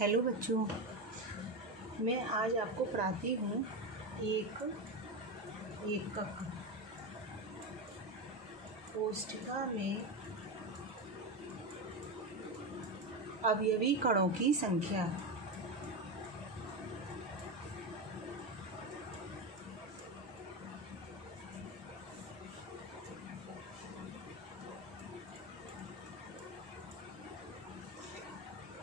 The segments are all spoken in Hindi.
हेलो बच्चों, मैं आज आपको पढ़ाती हूँ एकक कोष्ठिका में अवयवी कणों की संख्या।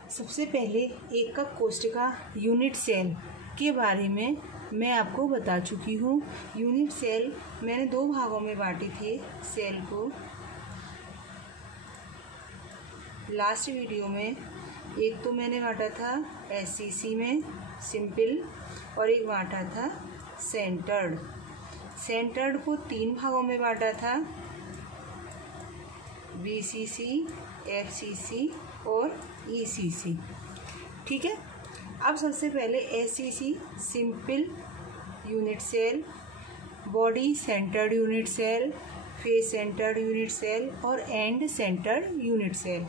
सबसे पहले एकक कोष्ठिका यूनिट सेल के बारे में मैं आपको बता चुकी हूँ। यूनिट सेल मैंने दो भागों में बांटे थे सेल को। लास्ट वीडियो में एक तो मैंने बांटा था एससीसी में सिंपल और एक बांटा था सेंटर्ड। सेंटर्ड को तीन भागों में बांटा था, बीसीसी, एफसीसी और ईसीसी। ठीक है। अब सबसे पहले SCC simple unit cell, body centred unit cell, face centred unit cell और एंड सेंटर्ड यूनिट सेल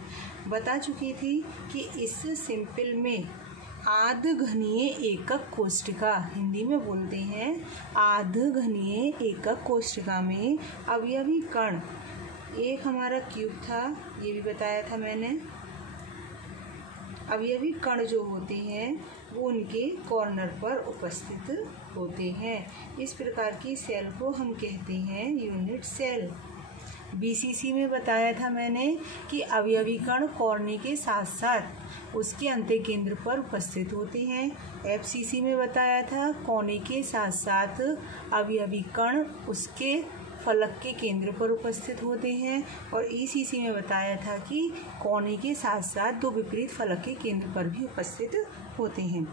बता चुकी थी कि इस सिंपल में आधघनीय एकक कोष्ठिका, हिंदी में बोलते हैं आधघनीय एकक कोष्ठिका में अवयवी कण, एक हमारा क्यूब था, ये भी बताया था मैंने। अवयवी कण जो होते हैं वो उनके कॉर्नर पर उपस्थित होते हैं। इस प्रकार की सेल को हम कहते हैं यूनिट सेल। बीसीसी में बताया था मैंने कि अवयवी कण कॉर्नी के साथ साथ उसके अंत्य केंद्र पर उपस्थित होते हैं। एफसीसी में बताया था कोने के साथ साथ अवयवी कण उसके फलक के केंद्र पर उपस्थित होते हैं। और ईसीसी में बताया था कि कोने के साथ साथ दो विपरीत फलक के केंद्र पर भी उपस्थित होते हैं।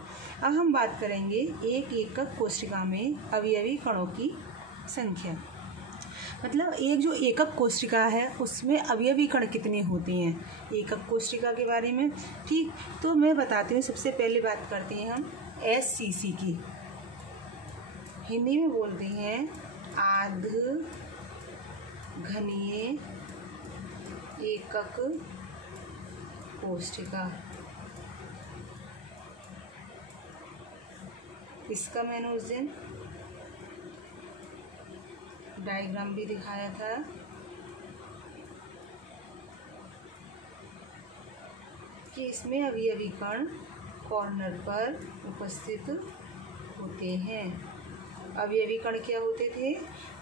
अब हम बात करेंगे एक एकक कोष्ठिका में अवयवी कणों की संख्या। मतलब एक जो एकक कोष्ठिका है उसमें अवयवी कण कितने होते हैं एकक कोष्ठिका के बारे में। ठीक, तो मैं बताती हूँ। सबसे पहले बात करते हैं हम एससीसी की। हिंदी में बोलते हैं आधघनीय एकक कोष्ठिका। इसका मैंने उस दिन डायग्राम भी दिखाया था। कि इसमें अवयवी कण कॉर्नर पर उपस्थित होते हैं। अवयवी कण क्या होते थे?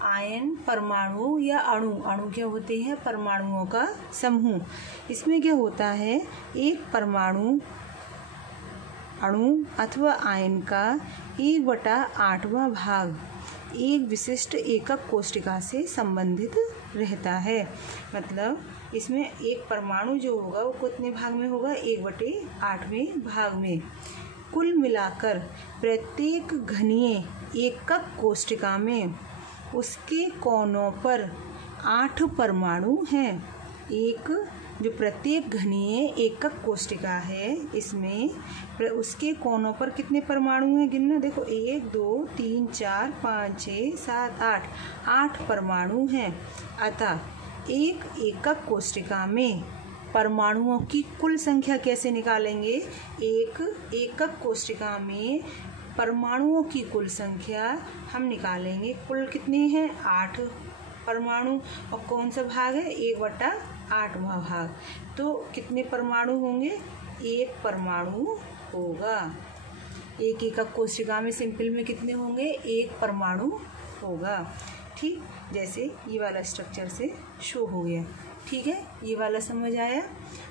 आयन परमाणु या अणु। अणु क्या होते हैं? परमाणुओं का समूह। इसमें क्या होता है? एक परमाणु अणु अथवा आयन का 1/8वां भाग एक विशिष्ट एकक कोष्ठिका से संबंधित रहता है। मतलब इसमें एक परमाणु जो होगा वो कितने भाग में होगा? 1/8वें भाग में। कुल मिलाकर प्रत्येक घनीय एकक कोष्ठिका में उसके कोनों पर 8 परमाणु हैं। एक जो प्रत्येक घनीय एकक कोष्ठिका है इसमें उसके कोनों पर कितने परमाणु हैं? गिनना, देखो 1 2 3 4 5 6 7 8 8 परमाणु हैं। अतः एक एकक कोष्ठिका में परमाणुओं की कुल संख्या कैसे निकालेंगे? एक एकक कोष्ठिका में परमाणुओं की कुल संख्या हम निकालेंगे। कुल कितने हैं? 8 परमाणु। और कौन सा भाग है? 1/8वां भाग। तो कितने परमाणु होंगे? 1 परमाणु होगा। एक एकक कोशिका में सिंपल में कितने होंगे? 1 परमाणु होगा। ठीक, जैसे ये वाला स्ट्रक्चर से शो हो गया। ठीक है, ये वाला समझ आया।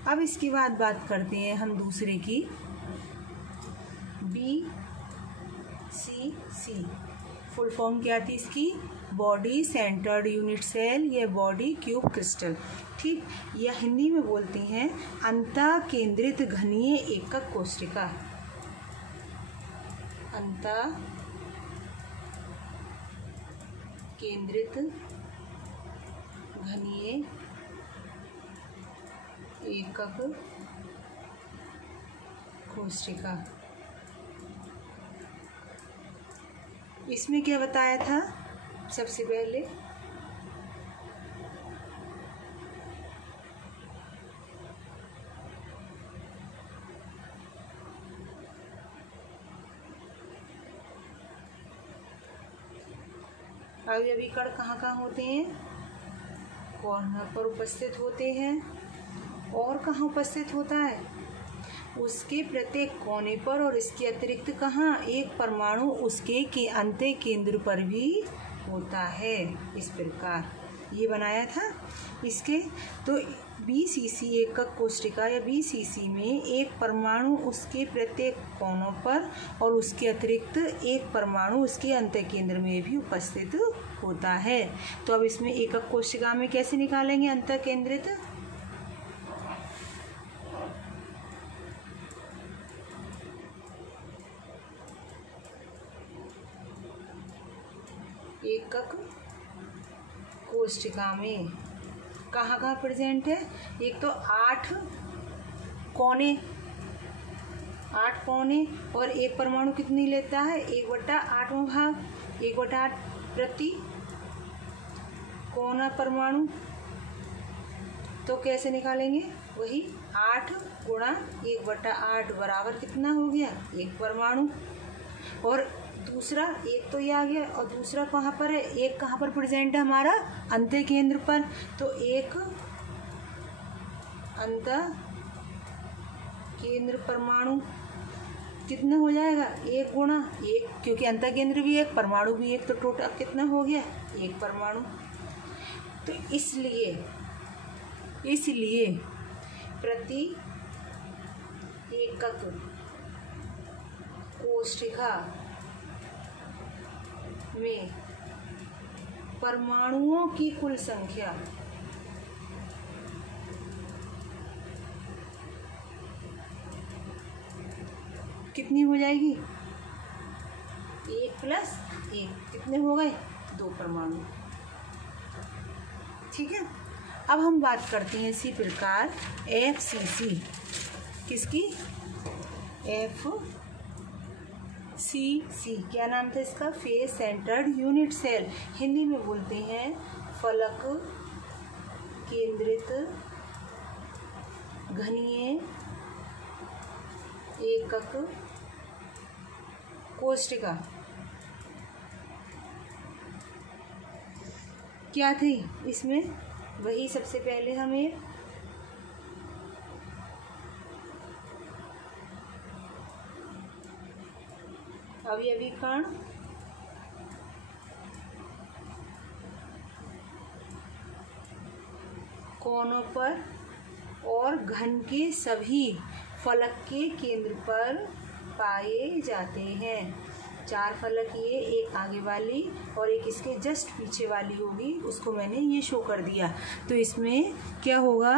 अब इसके बाद बात करते हैं हम दूसरे की, बीसीसी। फुल फॉर्म क्या थी इसकी? बॉडी सेंटर्ड यूनिट सेल या बॉडी क्यूब क्रिस्टल। ठीक, या हिंदी में बोलते हैं अंतः केंद्रित घनीय एकक कोष्ठिका। अंतः केंद्रित घनीय एकक कोष्ठिका। इसमें क्या बताया था? सबसे पहले अवयवी कण कहाँ कहाँ होते हैं? कॉर्नर पर उपस्थित होते हैं। और कहाँ उपस्थित होता है? उसके प्रत्येक कोने पर, और इसके अतिरिक्त कहाँ? एक परमाणु उसके के अंत्य केंद्र पर भी होता है। इस प्रकार ये बनाया था इसके। तो BCC एकक कोशिका या BCC में एक परमाणु उसके प्रत्येक कोनों पर और उसके अतिरिक्त एक परमाणु उसके अंत्य केंद्र में भी उपस्थित होता है। तो अब इसमें एकक कोशिका में कैसे निकालेंगे अंतः केंद्रित? एकक कोशिका में कहाँ कहाँ प्रेजेंट है? एक तो 8 कोने और एक परमाणु कितनी लेता है? 1/8वां भाग, 1/8 प्रति कोना परमाणु। तो कैसे निकालेंगे? वही 8 गुणा 1/8 बराबर कितना हो गया? 1 परमाणु। और दूसरा एक तो ये आ गया, और दूसरा कहाँ पर है? एक कहाँ पर प्रेजेंट है हमारा? अंत्य केंद्र पर। तो एक अंत्य केंद्र परमाणु कितना हो जाएगा? 1 गुणा 1, क्योंकि अंत्य केंद्र भी एक, परमाणु भी एक, तो टोटल कितना हो गया? 1 परमाणु। तो इसलिए प्रति एकक कोशिका में परमाणुओं की कुल संख्या कितनी हो जाएगी? 1 + 1 कितने हो गए? 2 परमाणु। ठीक है। अब हम बात करते हैं इसी प्रकार FCC किसकी? FCC क्या नाम था इसका? Face centred unit cell. Hindi में बोलते हैं फलक केंद्रित घनीय एकक कोशिका। क्या थी इसमें? वही सबसे पहले हमें अवयवी कण कोनों पर और घन के सभी फलक के केंद्र पर पाए जाते हैं। 4 फलक ये, एक आगे वाली और एक इसके जस्ट पीछे वाली होगी, उसको मैंने ये शो कर दिया। तो इसमें क्या होगा?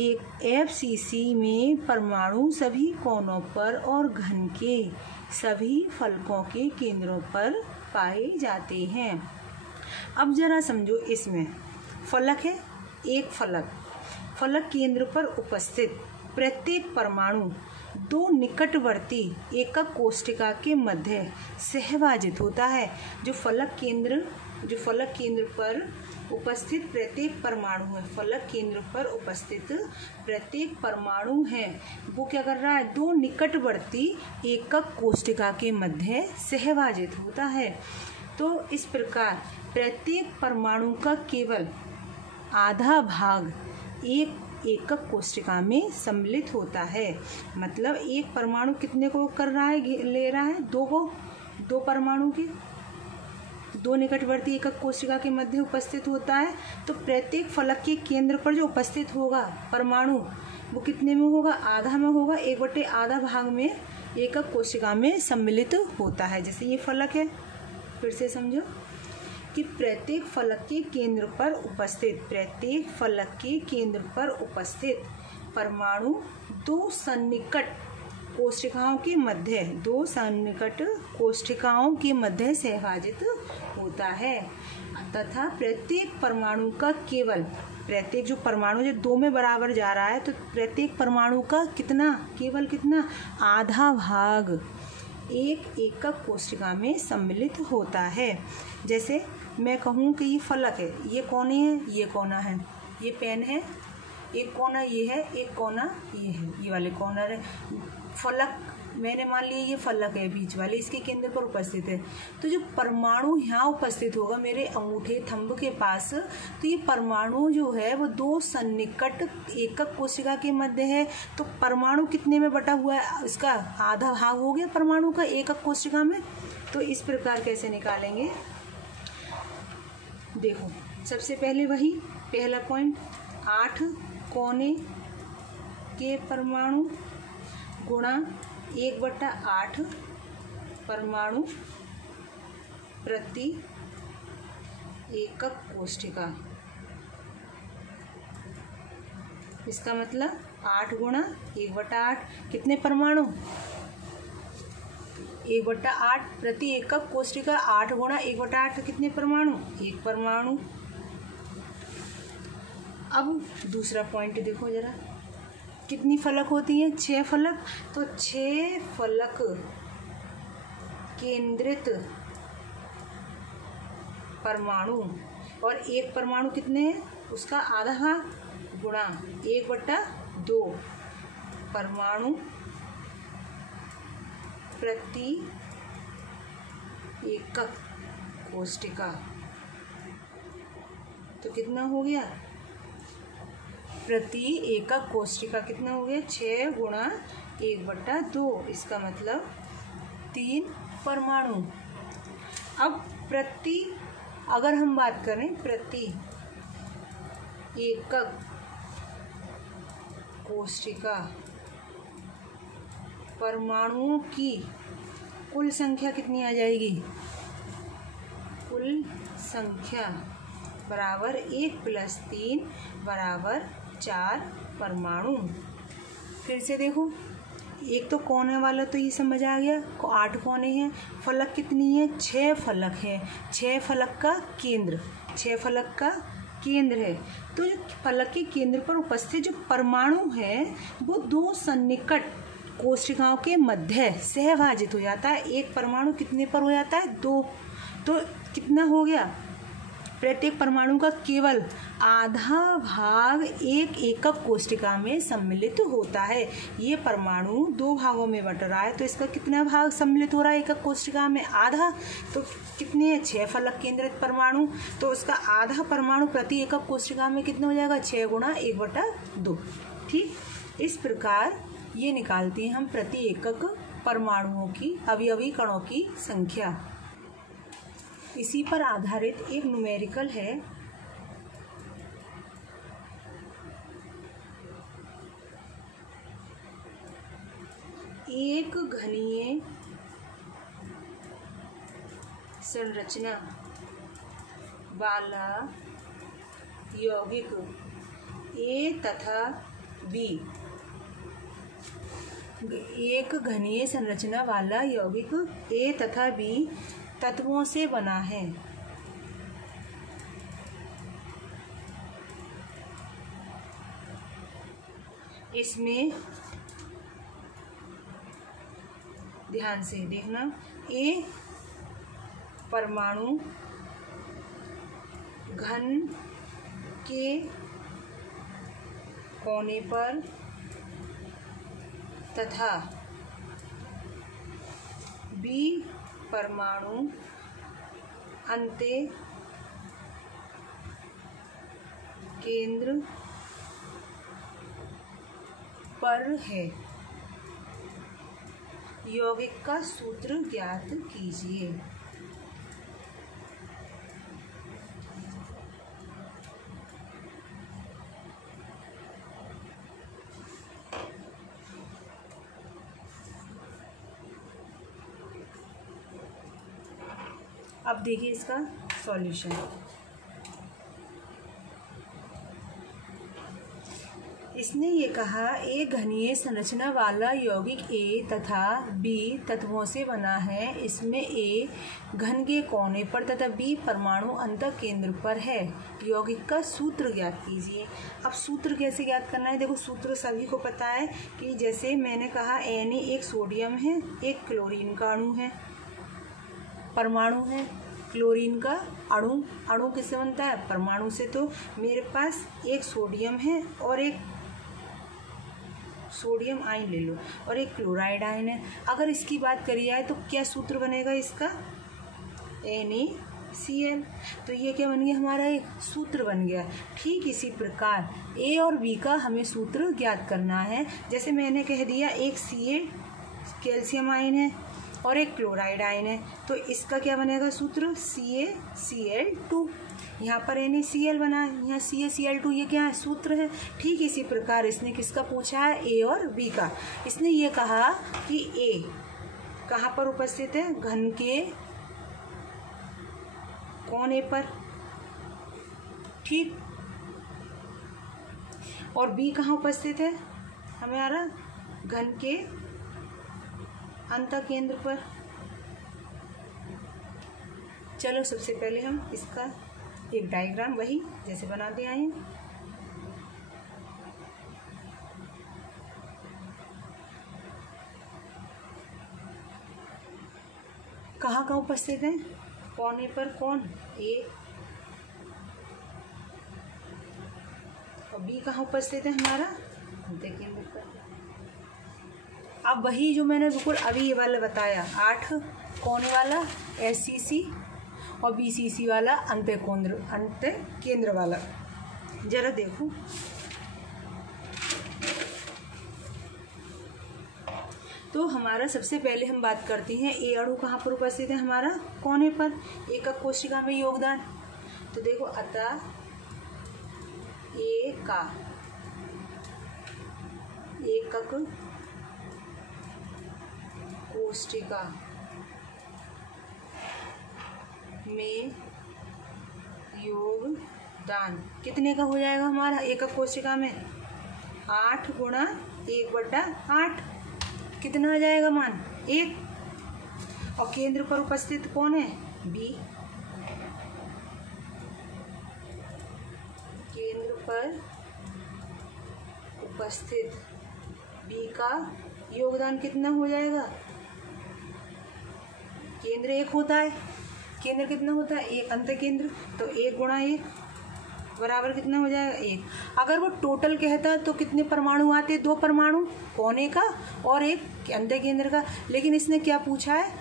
एक FCC में परमाणु सभी कोनों पर और घन के सभी फलकों के केंद्रों पर पाए जाते हैं। अब जरा समझो, इसमें फलक है, एक फलक केंद्र पर उपस्थित प्रत्येक परमाणु 2 निकटवर्ती एकक कोशिका के मध्य सहभाजित होता है। जो फलक केंद्र पर उपस्थित प्रत्येक परमाणु है, फलक केंद्र पर उपस्थित प्रत्येक परमाणु है, वो क्या कर रहा है? 2 निकटवर्ती एकक कोशिका के मध्य सहभाजित होता है। तो इस प्रकार प्रत्येक परमाणु का केवल आधा भाग एक एकक कोशिका में सम्मिलित होता है। मतलब एक परमाणु कितने को कर रहा है? ले रहा है 2 को, 2 परमाणु के 2 निकटवर्ती एकक कोशिका के मध्य उपस्थित होता है। तो प्रत्येक फलक के केंद्र पर जो उपस्थित होगा परमाणु, वो कितने में होगा? आधा में होगा, 1/8 भाग में एकक कोशिका में सम्मिलित होता है। जैसे ये फलक है, फिर से समझो कि प्रत्येक फलक के केंद्र पर उपस्थित परमाणु 2 सन्निकट कोशिकाओं के मध्य सहभाजित होता है तथा प्रत्येक परमाणु का प्रत्येक जो परमाणु जो 2 में बराबर जा रहा है, तो प्रत्येक परमाणु का केवल कितना? आधा भाग एक एकक कोशिका में सम्मिलित होता है। जैसे मैं कहूँ कि ये फलक है, ये कोने हैं, ये कोना है, ये पेन है, एक कोना ये है, एक कोना ये है, ये वाले कॉर्नर है। फलक मैंने मान लिया ये फलक है बीच वाले, इसके केंद्र पर उपस्थित है, तो जो परमाणु यहाँ उपस्थित होगा मेरे अंगूठे थंब के पास, तो ये परमाणु जो है वो दो सन्निकट एकक कोशिका के मध्य है। तो परमाणु कितने में बटा हुआ है, इसका आधा भाग हो गया परमाणु का एकक कोशिका में। तो इस प्रकार कैसे निकालेंगे, देखो सबसे पहले वही पहला पॉइंट, 8 कोने के परमाणु गुणा 1/8 परमाणु प्रति एकक कोशिका। इसका मतलब 8 गुणा 1/8 कितने परमाणु, 1/8 प्रति एकक कोशिका। 8 गुणा 1/8 कितने परमाणु, 1 परमाणु। अब दूसरा पॉइंट देखो जरा, कितनी फलक होती है, 6 फलक। तो 6 फलक केंद्रित परमाणु और 1 परमाणु कितने हैं, उसका आधा भाग गुणा 1/2 परमाणु प्रति एकक कोशिका। तो कितना हो गया, प्रति एकक कोशिका कितना हो गया, 6 गुणा 1/2, इसका मतलब 3 परमाणु। अब प्रति, अगर हम बात करें प्रति एकक कोशिका परमाणुओं की कुल संख्या कितनी आ जाएगी, कुल संख्या बराबर 1 + 3 = 4 परमाणु। फिर से देखो, एक तो कोने वाला तो ये समझ आ गया, 8 कोने हैं, फलक कितनी है, 6 फलक है, 6 फलक का केंद्र, 6 फलक का केंद्र है। तो जो फलक के केंद्र पर उपस्थित जो परमाणु है वो दो सन्निकट कोशिकाओं के मध्य सहभाजित हो जाता है। एक परमाणु कितने पर हो जाता है, 2। तो कितना हो गया, प्रत्येक परमाणु का केवल आधा भाग एक एकक कोशिका में सम्मिलित होता है। ये परमाणु 2 भागों में बट रहा है, तो इसका कितना भाग सम्मिलित हो रहा है एकक कोशिका में, आधा। तो कितने, 6 फलक केंद्रित परमाणु, तो उसका आधा परमाणु प्रति एकक कोशिका में कितना हो जाएगा, 6 गुणा 1/2। ठीक, इस प्रकार ये निकालते हैं हम प्रति एकक परमाणुओं की, अवयवी कणों की संख्या। इसी पर आधारित एक न्यूमेरिकल है, एक घनीय संरचना वाला यौगिक ए तथा बी, एक घनीय संरचना वाला यौगिक ए तथा बी तत्वों से बना है। इसमें ध्यान से देखना, ए परमाणु घन के कोने पर तथा बी परमाणु अंत्य केंद्र पर है। यौगिक का सूत्र ज्ञात कीजिए। अब देखिए इसका सॉल्यूशन। इसने ये कहा, एक घनीय संरचना वाला यौगिक ए तथा बी तत्वों से बना है। इसमें ए घन के कोने पर तथा बी परमाणु अंतः केंद्र पर है। यौगिक का सूत्र ज्ञात कीजिए। अब सूत्र कैसे ज्ञात करना है, देखो सूत्र सभी को पता है कि जैसे मैंने कहा Na एक सोडियम है, एक क्लोरीन का अणु है, परमाणु है। क्लोरीन का अणु किससे बनता है, परमाणु से। तो मेरे पास एक सोडियम है और एक सोडियम आयन ले लो, और एक क्लोराइड आयन है। अगर इसकी बात करी जाए तो क्या सूत्र बनेगा इसका? NaCl। तो ये क्या बन गया? हमारा एक सूत्र बन गया। ठीक इसी प्रकार A और B का हमें सूत्र ज्ञात करना है। जैसे मैंने कह दिया एक Ca कैल्शियम आयन है और एक क्लोराइड आयन है, तो इसका क्या बनेगा सूत्र? CaCl2। यहाँ पर NaCl बना है, यहाँ CaCl2, ये क्या है? सूत्र है। ठीक इसी प्रकार इसने किसका पूछा है? A और B का। इसने ये कहा कि A कहाँ पर उपस्थित है? घन के कोने पर, ठीक। और B कहाँ उपस्थित है? हमारा घन के अंतकेंद्र पर। चलो सबसे पहले हम इसका एक डायग्राम वही जैसे बनाते आए हैं। कहाँ कहाँ उपस्थित है? कोने पर। कौन? A। और B कहाँ उपस्थित है? हमारा अंतकेंद्र पर। अब वही जो मैंने बिल्कुल अभी ये वाला बताया, 8 कोने वाला SCC और BCC वाला अंतकेंद्र वाला, जरा देखो। तो हमारा सबसे पहले हम बात करते हैं A अणु कहाँ पर उपस्थित है? हमारा कोने पर। एकक कोशिका में योगदान, तो देखो अतः A का एकक कोशिका में योगदान कितने का हो जाएगा हमारा एकक कोशिका में? 8 गुणा 1/8। कितना आ जाएगा मान? 1। और केंद्र पर उपस्थित कौन है? B। केंद्र पर उपस्थित B का योगदान कितना हो जाएगा? केंद्र 1 होता है, केंद्र कितना होता है? 1। अंतकेंद्र, तो 1 गुणा 1 बराबर कितना हो जाएगा? 1। अगर वो टोटल कहता है तो कितने परमाणु आते? 2 परमाणु, कोने का और एक अंतकेंद्र का। लेकिन इसने क्या पूछा है?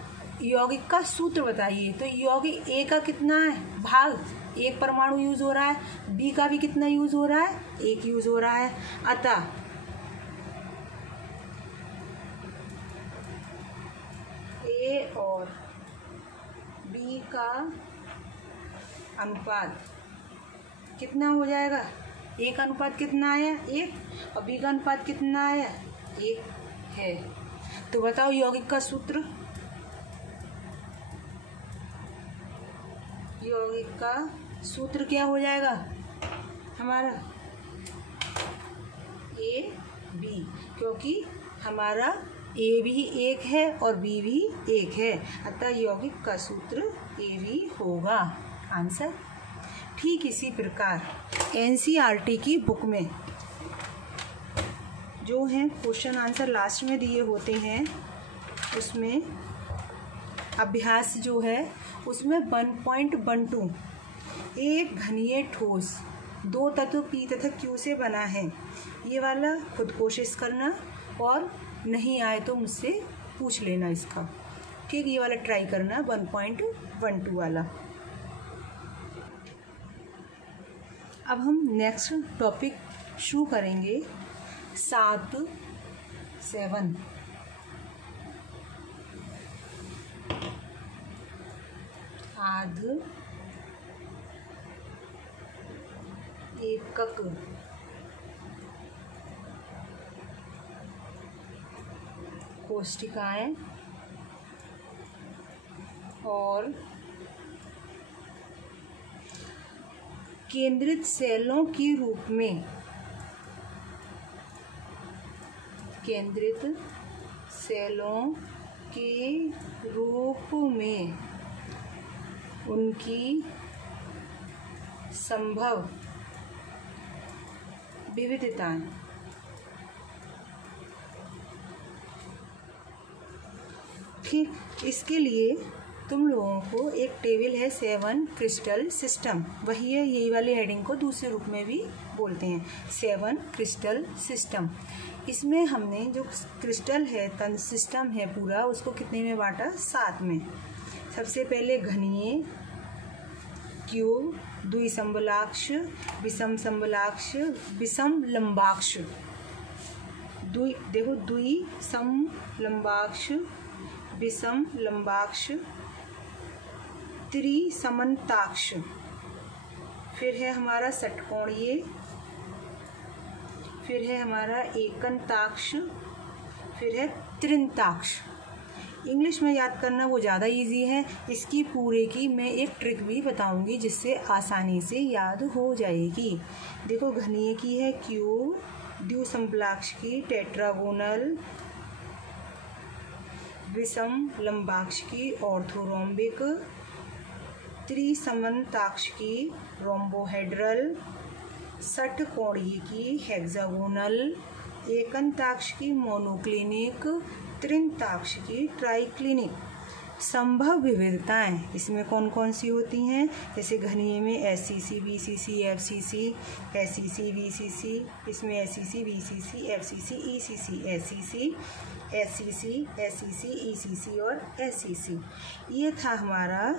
यौगिक का सूत्र बताइए। तो यौगिक A का कितना है? भाग 1 परमाणु यूज हो रहा है। B का भी कितना यूज हो रहा है? 1 यूज हो रहा है। अतः A और B का अनुपात कितना हो जाएगा? A का अनुपात कितना आया? 1। और B का अनुपात कितना आया? 1 है। तो बताओ यौगिक का सूत्र। यौगिक का सूत्र क्या हो जाएगा हमारा? AB, क्योंकि हमारा A भी 1 है और B भी 1 है, अतः यौगिक का सूत्र AB होगा आंसर। ठीक इसी प्रकार NCERT की बुक में जो है क्वेश्चन आंसर लास्ट में दिए होते हैं, उसमें अभ्यास जो है उसमें 1.12 एक घनीय ठोस 2 तत्व P तथा Q से बना है। ये वाला खुद कोशिश करना और नहीं आए तो मुझसे पूछ लेना इसका, ठीक। ये वाला ट्राई करना 1.12 वाला। अब हम नेक्स्ट टॉपिक शुरू करेंगे 7 आध एकक कोशिकाएं और केंद्रित सेलों के रूप में, केंद्रित सेलों के रूप में उनकी संभव विविधताएं, ठीक। इसके लिए तुम लोगों को एक टेबल है 7 क्रिस्टल सिस्टम, वही है, यही वाली हेडिंग को दूसरे रूप में भी बोलते हैं 7 क्रिस्टल सिस्टम। इसमें हमने जो क्रिस्टल है, तंत्र सिस्टम है पूरा, उसको कितने में बांटा? 7 में। सबसे पहले घनीय, क्यूब, द्विसंबलाक्ष, विषम संबलाक्ष, विषम लंबाक्ष, देखो द्विसम लंबाक्ष, विषम लंबाक्ष, त्रिसमन्ताक्ष, फिर है हमारा षटकोणीय, फिर है हमारा एकंताक्ष, फिर है त्रिंताक्ष। इंग्लिश में याद करना वो ज़्यादा इजी है। इसकी पूरे की मैं एक ट्रिक भी बताऊंगी जिससे आसानी से याद हो जाएगी। देखो घनीय की है क्यूब, द्विसंबलाक्ष की टेट्रागोनल, विषम लंबाक्ष की ऑर्थोरोम्बिक, त्रिसमन्ताक्ष की रोम्बोहेड्रल, षटकोणीय की हेक्सागोनल, एकंताक्ष की मोनोक्लिनिक, त्रिंताक्ष की ट्राइक्लिनिक। संभव विविधताएं इसमें कौन कौन सी होती हैं? जैसे घनीय में SCC, BCC, FCC, SCC, BCC, इसमें SCC, BCC, FCC, ECC, SCC, SCC, SCC, ECC और SCC। ये था हमारा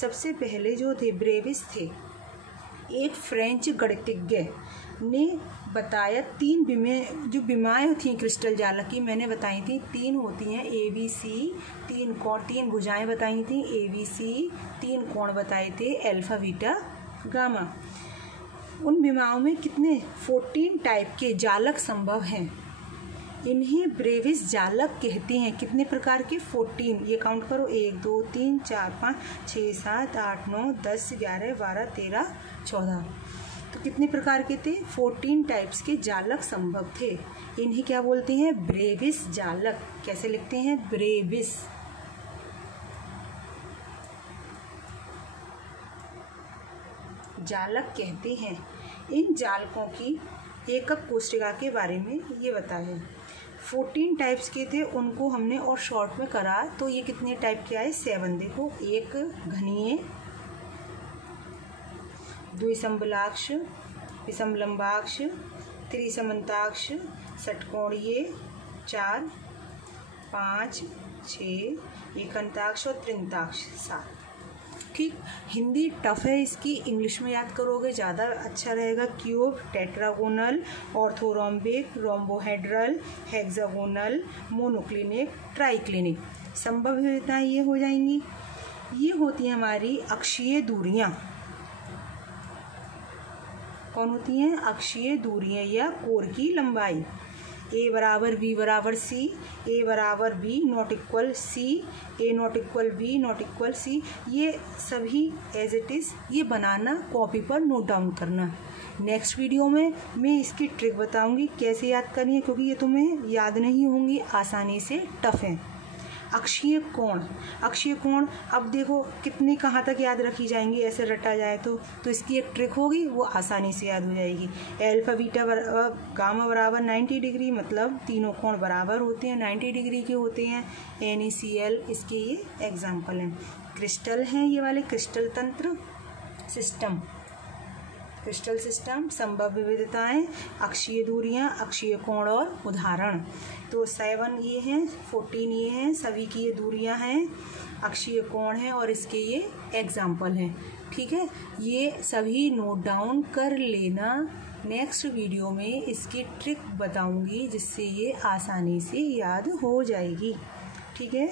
सबसे पहले जो थे ब्रेविस थे। एक फ्रेंच गणितज्ञ ने बताया 3 जो बीमाएँ थी क्रिस्टल जालक की मैंने बताई थी, 3 होती हैं ABC, 3 कोण, 3 भुजाएं बताई थी ABC, 3 कोण बताए थे अल्फा, बीटा, गामा। उन बीमाओं में कितने 14 टाइप के जालक संभव हैं। इन्हें ब्रेविस जालक कहते हैं। कितने प्रकार के? 14। ये काउंट करो, 1 2 3 4 5 6 7 8 9 10 11 12 13 14। तो कितने प्रकार के थे? 14 टाइप्स के जालक संभव थे। इन्हें क्या बोलते हैं? ब्रेविस जालक। कैसे लिखते हैं? ब्रेविस। जालक कहते हैं। इन जालकों की एकक कोशिका के बारे में ये बताया। 14 टाइप्स के थे, उनको हमने और शॉर्ट में करा तो ये कितने टाइप के आए? 7। देखो, एक घनीय, द्विसंबलाक्ष, विषम लंबाक्ष, त्रिसमन्ताक्ष, षटकोणीय 4 5 6, एकंताक्ष और त्रिंताक्ष 7। ठीक, हिंदी टफ है इसकी, इंग्लिश में याद करोगे ज़्यादा अच्छा रहेगा। Cube, tetragonal, orthorhombic, rhombohedral, hexagonal, monoclinic, triclinic. संभव विविधताएं ये हो जाएंगी। ये होती हैं हमारी अक्षीय दूरियां। कौन होती हैं? अक्षीय दूरियां या कोर की लंबाई। A बराबर B बराबर C, A बराबर B not equal C, A not equal B not equal C। ये सभी एज इट इज़ ये बनाना, कॉपी पर नोट डाउन करना। नेक्स्ट वीडियो में मैं इसकी ट्रिक बताऊंगी कैसे याद करनी है, क्योंकि ये तुम्हें याद नहीं होंगी, आसानी से टफ है। अक्षीय कोण, अक्षीय कोण अब देखो कितनी कहाँ तक याद रखी जाएंगी ऐसे रटा जाए तो इसकी एक ट्रिक होगी, वो आसानी से याद हो जाएगी। अल्फा बीटा गामा बराबर 90 डिग्री, मतलब तीनों कोण बराबर होते हैं, 90 डिग्री के होते हैं। NaCl इसके ये एग्जाम्पल हैं। क्रिस्टल हैं ये वाले, क्रिस्टल तंत्र सिस्टम, क्रिस्टल सिस्टम, संभव विविधताएं, अक्षीय दूरियां, अक्षीय कोण और उदाहरण। तो 7 ये हैं, 14 ये हैं, सभी की ये दूरियां हैं, अक्षीय कोण है और इसके ये एग्जाम्पल हैं। ठीक है, ये सभी नोट डाउन कर लेना। नेक्स्ट वीडियो में इसकी ट्रिक बताऊंगी जिससे ये आसानी से याद हो जाएगी। ठीक है।